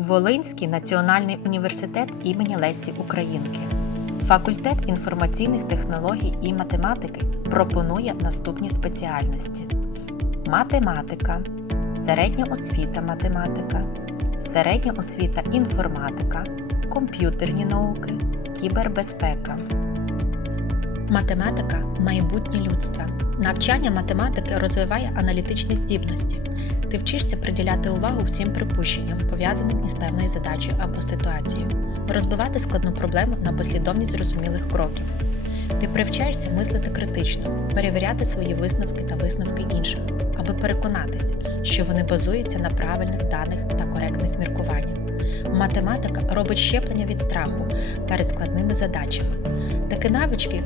Волинський національний університет імені Лесі Українки. Факультет інформаційних технологій і математики пропонує наступні спеціальності: математика, середня освіта математика, середня освіта інформатика, комп'ютерні науки, кібербезпека. Математика майбутнє людства. Навчання математики розвиває аналітичні здібності. Ти вчишся приділяти увагу всім припущенням, пов'язаним із певною задачею або ситуацією, розбивати складну проблему на послідовність зрозумілих кроків. Ти привчаєшся мислити критично, перевіряти свої висновки та висновки інших, аби переконатися, що вони базуються на правильних даних та коректних міркуваннях. Математика робить щеплення від страху перед складними задачами. Такі навички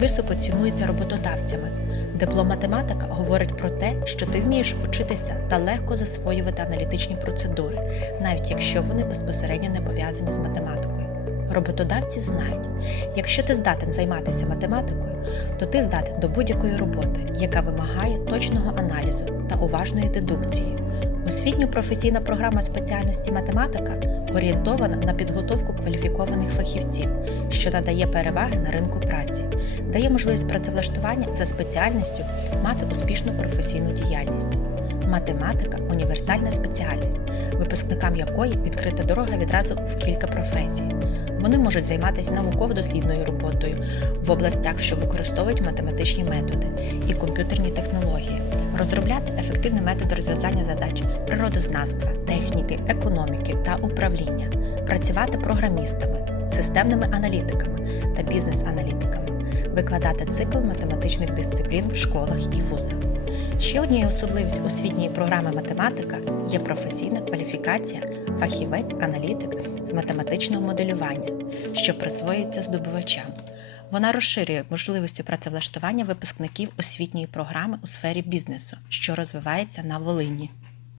високо цінуються роботодавцями. Диплом математика говорить про те, що ти вмієш учитися та легко засвоювати аналітичні процедури, навіть якщо вони безпосередньо не пов'язані з математикою. Роботодавці знають, якщо ти здатен займатися математикою, то ти здатен до будь-якої роботи, яка вимагає точного аналізу та уважної дедукції. Освітньо-професійна програма спеціальності математика орієнтована на підготовку кваліфікованих фахівців, що надає переваги на ринку праці, дає можливість працевлаштування за спеціальністю мати успішну професійну діяльність. Математика універсальна спеціальність, випускникам якої відкрита дорога відразу в кілька професій. Вони можуть займатися науково-дослідною роботою в областях, що використовують математичні методи і комп'ютерні технології, розробляти ефективні методи розв'язання задач природознавства, техніки, економіки та управління, працювати програмістами, системними аналітиками та бізнес-аналітиками, викладати цикл математичних дисциплін в школах і вузах. Ще однією особливістю освітньої програми математика є професійна кваліфікація фахівець-аналітик з математичного моделювання, що присвоюється здобувачам. Вона розширює можливості працевлаштування випускників освітньої програми у сфері бізнесу, що розвивається на Волині.